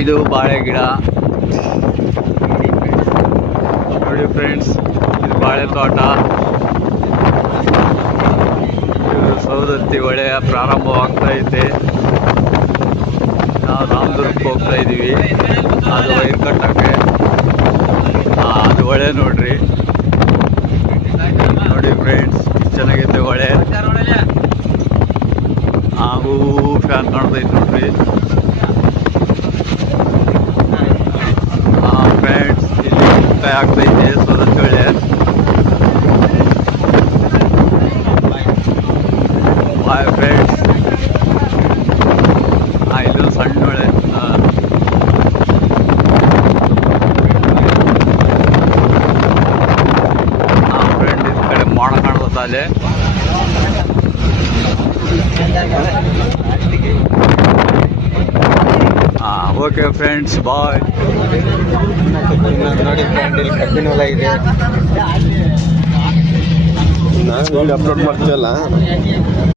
ಇದು ಬಾಳೆ ಗಿಡ ನೋಡಿ ಫ್ರೆಂಡ್ಸ್, ಇದು ಬಾಳೆ ತೋಟ. ಇದು ಸೌದತ್ತಿ ಹೊಳೆ ಪ್ರಾರಂಭವಾಗ್ತಾ ಐತೆ. ನಾವು ರಾಮದುರ್ಗಕ್ಕೆ ಹೋಗ್ತಾ ಇದ್ದೀವಿ, ಅದು ವೈರ್ ಕಟ್ಟಕ್ಕೆ. ಅದು ಹೊಳೆ ನೋಡ್ರಿ, ನೋಡಿ ಫ್ರೆಂಡ್ಸ್, ಚೆನ್ನಾಗೈತೆ ಹೊಳೆ. ಹಾಗೂ ಫ್ಯಾನ್ ಕಾಣ್ತೈತೆ ನೋಡ್ರಿ. ಫ್ರೆಂಡ್ಸ್, ಇಲ್ಲಿ ಮುಕ್ತಾಯ ಆಗ್ತೈತೆ ಸೌದತ್ತಿ ಹೊಳೆ. Bye friends. ಇಲ್ಲೊಂದು ಸಣ್ಣ ಹೊಳೆ. ಫ್ರೆಂಡ್, ಈ ಕಡೆ ಮೋಡ ಕಾಣ್ತದೆ ಅಲ್ಲೇ. Okay friends, bye. ನೋಡಿ ಫ್ರೆಂಡ್, ಇಲ್ಲಿ ಕಬ್ಬಿನ ಹೊಲ ಇದೆ. ನಾನು ಅಪ್ಲೋಡ್ ಮಾಡ್ತೀವಲ್ಲ.